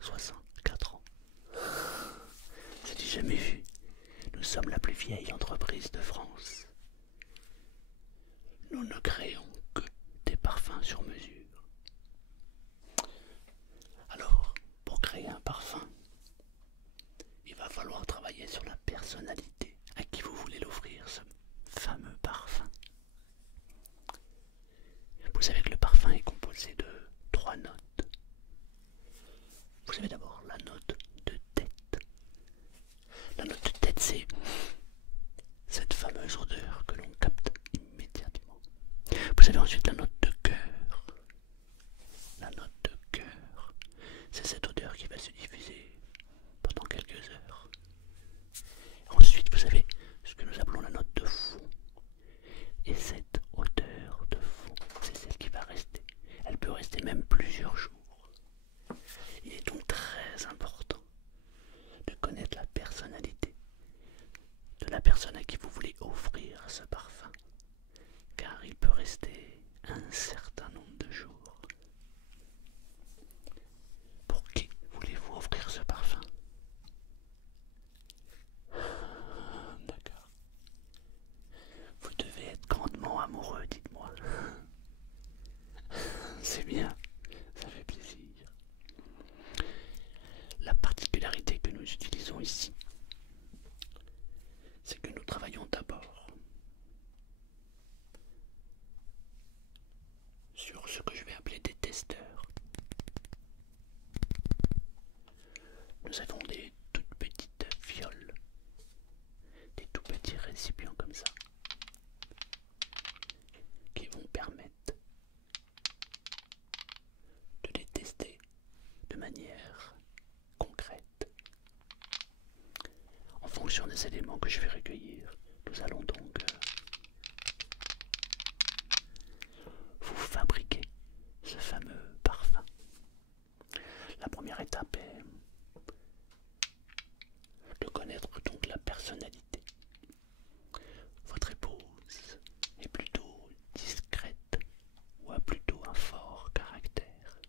64 ans. C'est du jamais vu. Nous sommes la plus vieille entreprise de France. Nous ne créons que des parfums sur mesure. Alors, pour créer un parfum, il va falloir travailler sur la personnalité à qui vous voulez l'offrir, ce fameux parfum. Vous savez que le parfum est composé de 3 notes. Vous avez d'abord la note de tête. La note de tête, c'est cette fameuse odeur que l'on capte immédiatement. Vous avez ensuite la note de cœur. La note de cœur, c'est cette odeur qui va se diffuser pendant quelques heures. Ensuite, vous avez ce que nous appelons la note de fond. Et cette odeur de fond, c'est celle qui va rester. Elle peut rester même plusieurs jours. Il est donc très important de connaître la personnalité de la personne à qui vous voulez offrir ce parfum, car il peut rester un certain nombre de jours. Pour qui voulez-vous offrir ce parfum? D'accord. Vous devez être grandement amoureux, dites-moi. C'est bien, ça fait plaisir. La particularité que nous utilisons ici, c'est que nous travaillons d'abord sur ce que je vais appeler des testeurs. Nous avons des toutes petites fioles, des tout petits récipients comme ça, qui vont permettre de les tester de manière concrète. En fonction des éléments que je vais recueillir, nous allons donc vous fabriquer ce fameux parfum. La première étape est de connaître donc la personnalité. Votre épouse est plutôt discrète ou a plutôt un fort caractère?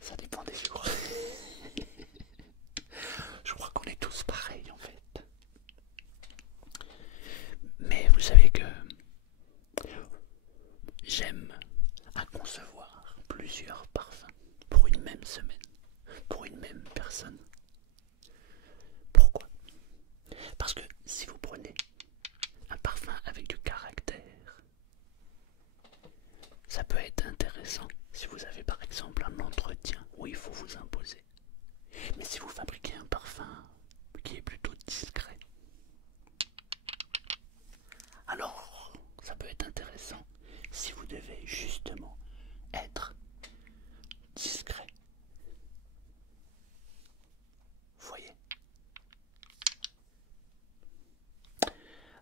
Ça dépend des jours. Je crois qu'on est tous pareils en fait. Mais vous savez que j'aime à concevoir plusieurs parfums pour une même semaine, pour une même personne. Pourquoi? Parce que si vous prenez un parfum avec du caractère, ça peut être intéressant si vous avez par exemple un entretien où il faut vous imposer. Mais si vous fabriquez un parfum qui est plutôt discret, alors ça peut être intéressant si vous devez justement être discret. Vous voyez?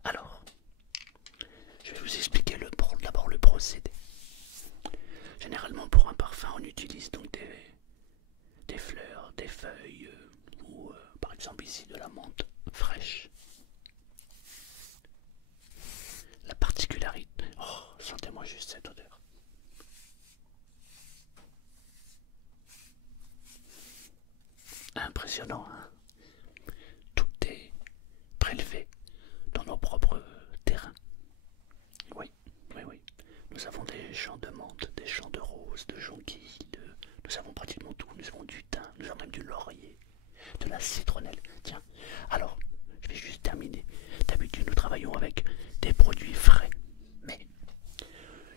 Alors, je vais vous expliquer d'abord le procédé. Généralement pour un parfum on utilise donc des fleurs, des feuilles ou par exemple ici de la menthe fraîche. La particularité... Oh, sentez-moi juste cette odeur. Impressionnant, hein? Tout est prélevé dans nos propres terrains. Oui, oui, oui. Nous avons des champs de menthe, des champs de roses, de jonquilles, nous avons pratiquement tout. Nous avons du thym, nous avons même du laurier, de la citronnelle. Tiens, alors, je vais juste terminer. D'habitude, nous travaillons avec des produits frais. Mais,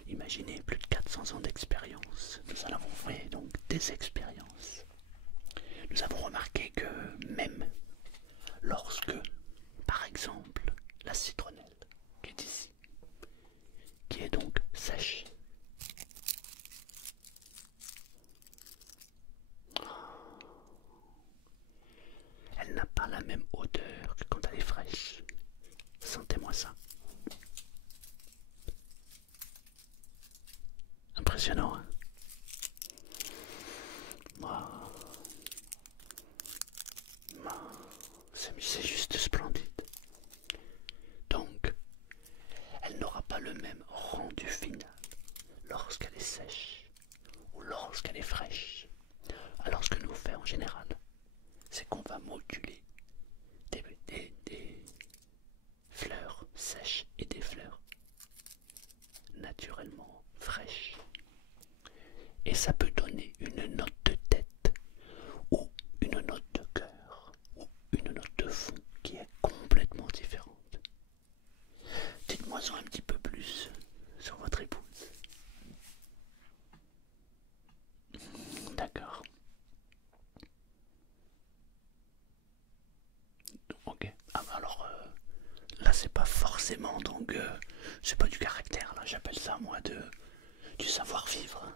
imaginez plus de 400 ans d'expérience. Nous en avons fait donc des expériences. Nous avons remarqué que même lorsque, par exemple, la citronnelle, qui est ici, qui est donc sèche, elle n'a pas la même odeur que quand elle est fraîche. Sentez-moi ça. Impressionnant, hein? C'est juste splendide. Donc, elle n'aura pas le même rendu final lorsqu'elle est sèche ou lorsqu'elle est fraîche. Alors ce que nous fait en général, c'est qu'on va moduler des fleurs sèches et des fleurs naturellement fraîches. Et ça peut donner une note de tête ou une note de cœur ou une note de fond qui est complètement différente. Dites-moi un petit peu plus sur votre épouse. D'accord. Ok. Ah bah alors là c'est pas forcément donc c'est pas du caractère là, j'appelle ça moi du savoir-vivre.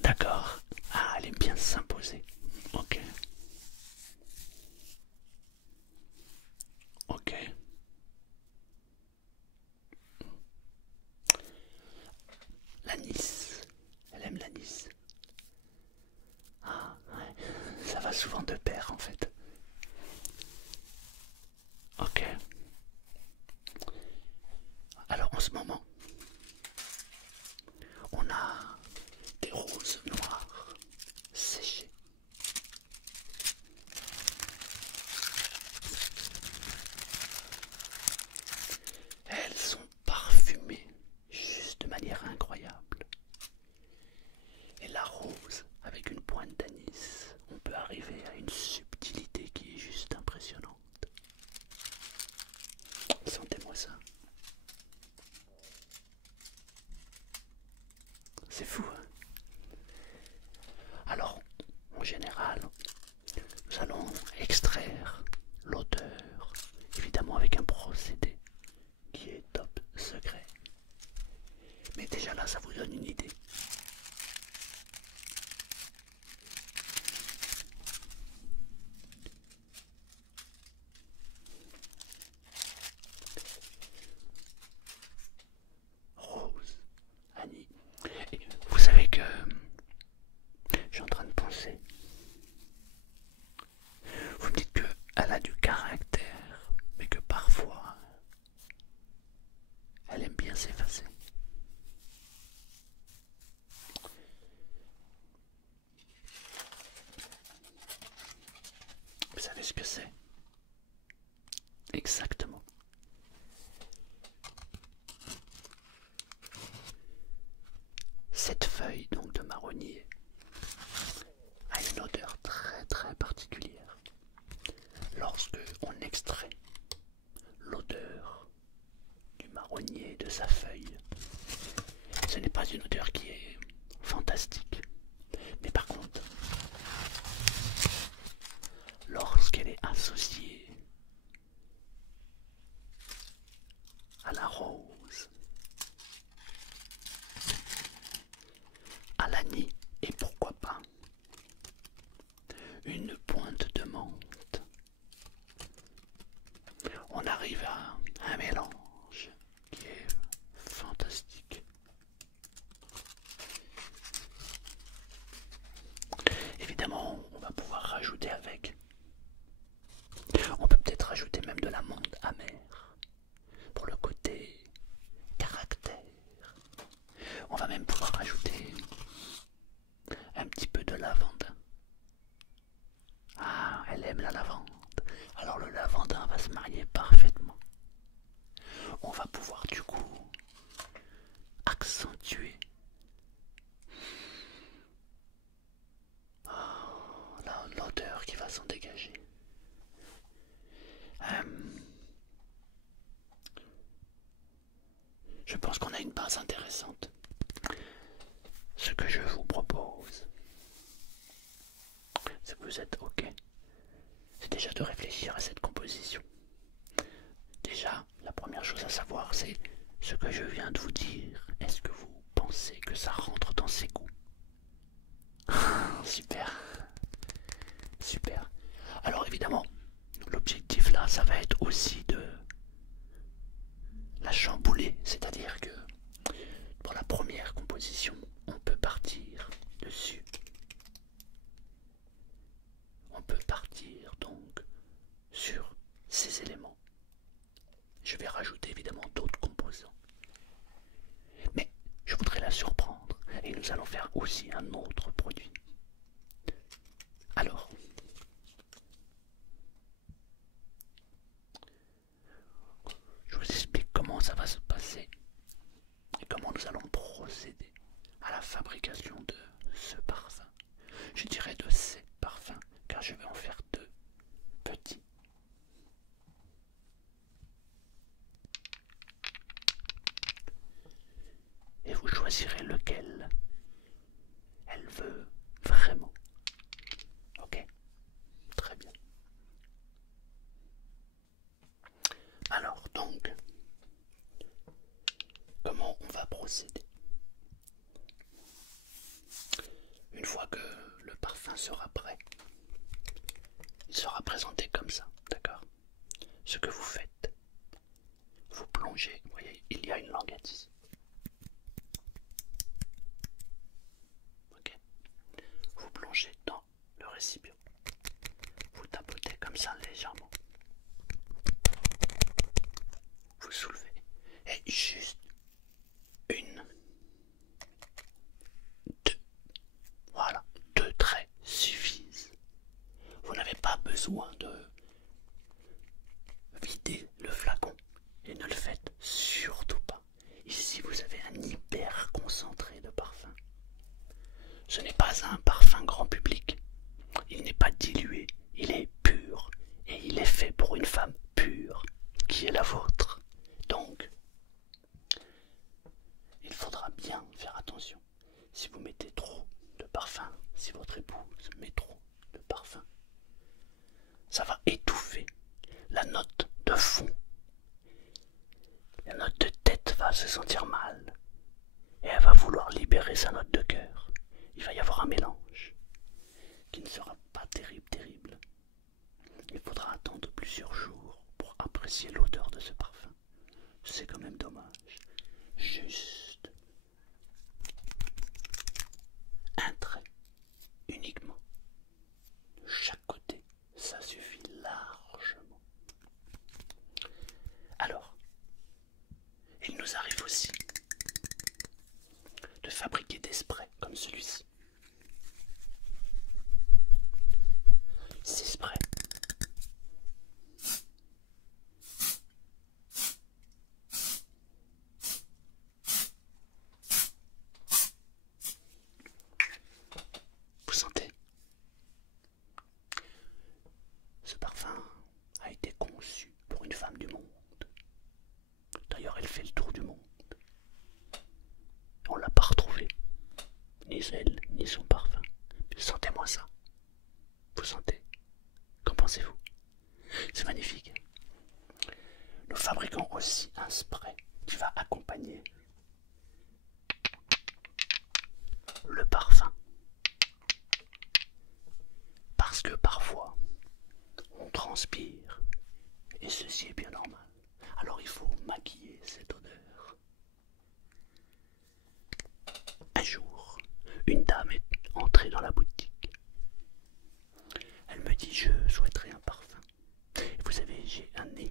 D'accord. Ah, elle aime bien s'imposer. Ok. Ok. L'anis. Elle aime l'anis. Ah, ouais. Ça va souvent de pair en fait. Ok. Alors en ce moment, on a des roses noires séchées. Elles sont parfumées juste de manière incroyable. Et la rose, avec une pointe d'anis, on peut arriver à une subtilité qui est juste impressionnante. Sentez-moi ça. C'est fou, hein? Alors, en général, nous allons extraire l'odeur, évidemment avec un procédé qui est top secret. Mais déjà là, ça vous donne une idée. Rose, Annie. Et vous savez que je suis en train de penser. Vous me dites qu'elle a du caractère, mais que parfois, elle aime bien s'effacer. Vous savez ce que c'est? Exactement. Cette feuille donc de marronnier a une odeur très très particulière. Lorsque on extrait l'odeur du marronnier de sa feuille, ce n'est pas une odeur qui est fantastique. Mais par contre, lorsqu'elle est associée à la rose, à l'anis et pourquoi pas une pointe de menthe, on arrive à un mélange qui est fantastique. Évidemment, on va pouvoir rajouter avec. On peut peut-être rajouter même de la menthe amère pour le côté caractère. On va même pouvoir rajouter un petit peu de lavande. Ah, elle aime la lavande. Alors le lavandin va se marier parfaitement. On va pouvoir du coup accentuer l'odeur qui va s'en dégager. Je pense qu'on a une base intéressante. Ce que je vous propose, si vous êtes OK, c'est déjà de réfléchir à cette composition. Déjà, la première chose à savoir, c'est ce que je viens de vous dire. Est-ce que vous pensez que ça rentre dans ses goûts? Super, super. Alors évidemment, l'objectif là, ça va être aussi de la chambouler, c'est-à-dire que pour la première composition, on peut partir dessus. On peut partir donc sur ces éléments. Je vais rajouter évidemment d'autres composants. Mais je voudrais la surprendre et nous allons faire aussi un autre produit. sera prêt, il sera présenté comme ça, d'accord? Ce que vous faites, vous plongez, vous voyez, il y a une languette ici. Ok? Vous plongez dans le récipient. Vous tapotez comme ça légèrement. Vous soulevez. Et juste une, deux. Voilà, 2 traits suffisent. Vous n'avez pas besoin de vider le flacon. Et ne le faites surtout pas. Ici, vous avez un hyper concentré de parfum. Ce n'est pas un parfum grand public. Il n'est pas dilué, il est pur. Et il est fait pour une femme pure, qui est la vôtre. Donc, il faudra bien faire attention. Si vous mettez trop de parfum, si votre épouse met trop de parfum, ça va étouffer la note de fond. La note de tête va se sentir mal. Et elle va vouloir libérer sa note de cœur. Il va y avoir un mélange qui ne sera pas terrible. Il faudra attendre plusieurs jours pour apprécier l'odeur de ce parfum. C'est quand même dommage. Juste un trait uniquement de chaque côté, ça suffit largement. Alors, il nous arrive aussi de fabriquer des sprays comme celui-ci. 6 sprays. Vous sentez? Ce parfum a été conçu pour une femme du monde. D'ailleurs, elle fait le tour du monde. On l'a pas retrouvé. Ni elle, ni son parfum. Sentez-moi ça. Vous sentez? Qu'en pensez-vous? C'est magnifique. Nous fabriquons aussi un spray qui va accompagner le parfum. Parce que parfois, on transpire. Et ceci est bien normal. Alors il faut maquiller cette odeur. Un jour, une dame est entrée dans la boutique. Elle me dit: je souhaiterais un parfum. Et vous savez, j'ai un nez.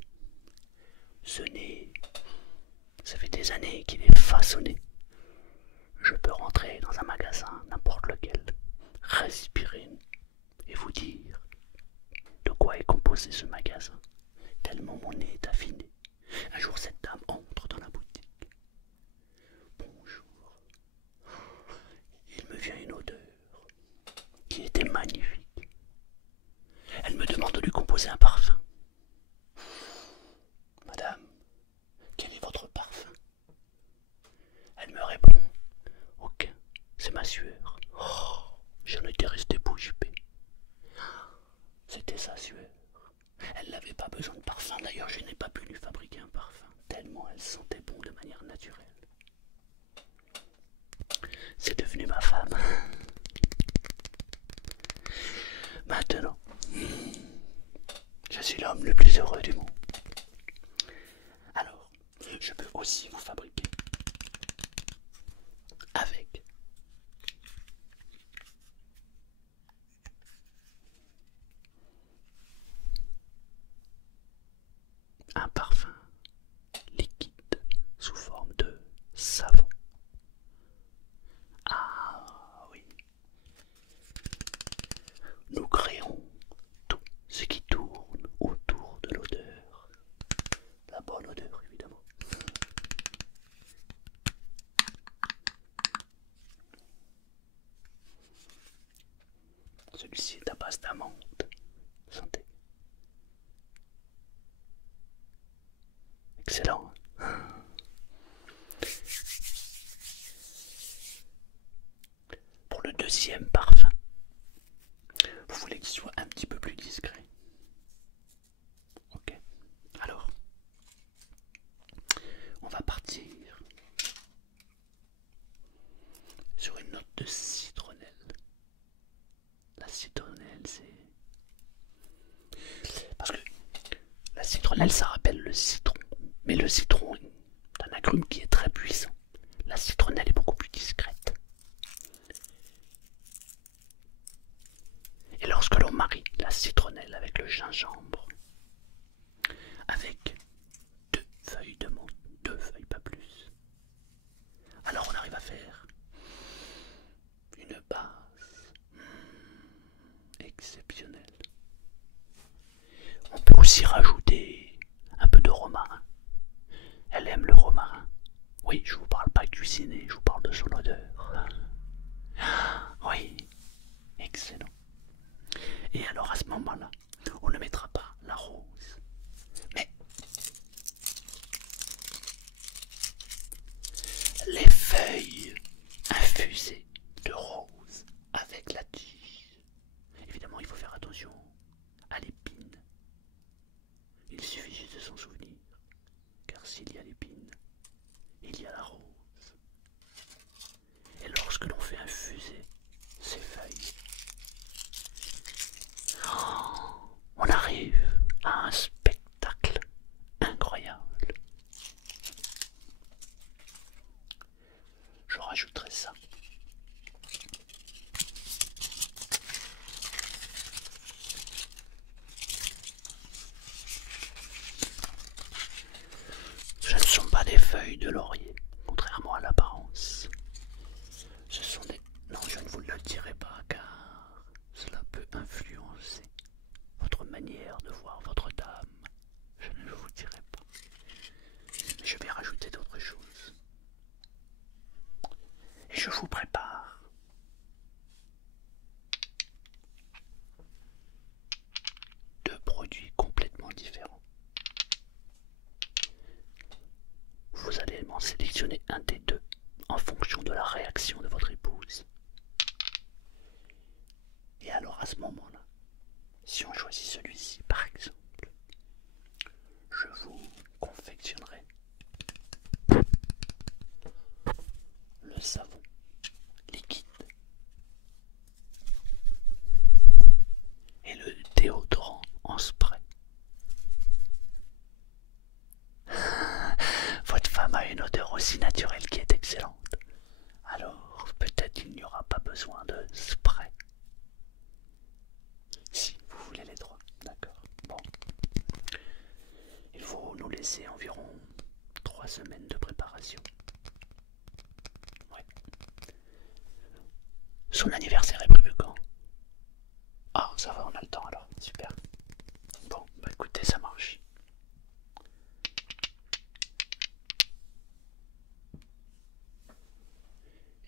Ce nez, ça fait des années qu'il est façonné. Je peux rentrer dans un magasin, n'importe lequel, respirer et vous dire de quoi est composé ce magasin, tellement mon nez est affiné. Un jour, cette dame entre dans la boutique. Bonjour. Il me vient une odeur qui était magnifique. Elle me demande de lui composer un parfum. Madame, quel est votre parfum? Elle me répond: aucun, c'est ma sueur. Oh, j'en étais resté bouche bée. C'était sa sueur. Elle n'avait pas besoin de parfum, d'ailleurs je n'ai pas pu lui fabriquer un parfum, tellement elle sentait bon de manière naturelle. C'est devenu ma femme. Maintenant, je suis l'homme le plus heureux du monde. Alors, je peux aussi vous fabriquer avec un parfum liquide sous forme de savon. Ah oui, nous créons tout ce qui tourne autour de l'odeur. La bonne odeur, évidemment. Celui-ci est à base d'amande. Sentez. Excellent. Pour le deuxième parfum, vous voulez qu'il soit un petit peu plus discret. Ok. Alors, on va partir sur une note de citronnelle. La citronnelle, c'est... Parce que la citronnelle, ça rappelle le citron. Mais le citron est un agrume qui est très puissant. La citronnelle est beaucoup plus discrète. Et lorsque l'on marie la citronnelle avec le gingembre, avec 2 feuilles de menthe, 2 feuilles, pas plus, alors on arrive à faire une base exceptionnelle. On peut aussi rajouter un peu de romarin. Elle aime le romarin. Oui, je vous parle pas cuisiner, je vous parle de son odeur. Oui, excellent. Et alors à ce moment-là, on ne mettra pas la rose, mais les feuilles infusées de rose avec la tige. Évidemment, il faut faire attention à l'épine. Il suffit juste de s'en souvenir, car s'il y a l'épine, il y a la rose. Et lorsque l'on fait infuser ces feuilles, on arrive à un spectacle incroyable. Je rajouterai ça. Ce ne sont pas des feuilles de laurier, contrairement à l'apparence. Ce sont des... Non, je ne vous le dirai pas car cela peut influencer votre manière de voir votre dame. Je ne le vous dirai pas. Mais je vais rajouter d'autres choses. Et je vous prépare deux produits complètement différents. Vous allez m'en sélectionner un des deux en fonction de la réaction de votre épouse. Et alors à ce moment-là, si on choisit celui-ci par exemple, je vous confectionnerai le savon liquide et le déodorant en spray. Votre femme a une odeur aussi naturelle qui est excellente. Alors peut-être il n'y aura pas besoin de spray. Si vous voulez les droits, d'accord. Bon. Il faut nous laisser environ 3 semaines de préparation. Ouais. Son anniversaire est prévu quand? Ah, ça va, on a le temps alors. Super. Bon, bah écoutez, ça marche.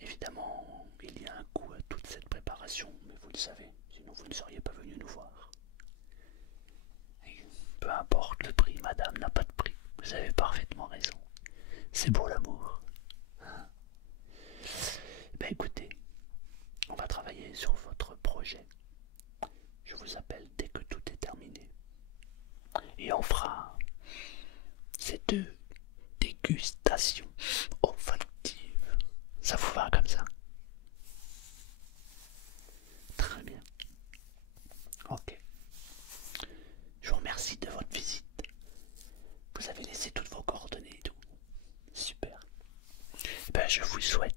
Évidemment, il y a un coût à toute cette préparation, mais vous le savez, sinon vous ne seriez pas venu nous voir. Et peu importe le prix, madame n'a pas de prix. Vous avez parfaitement raison. C'est beau l'amour. Ben écoutez, on va travailler sur votre projet. Je vous appelle dès que tout est terminé. Et on fera ces deux dégustations olfactives. Ça vous va comme ça? Très bien. Ok. Je vous remercie de votre visite. Vous avez laissé toutes vos coordonnées et tout. Super. Ben, je vous souhaite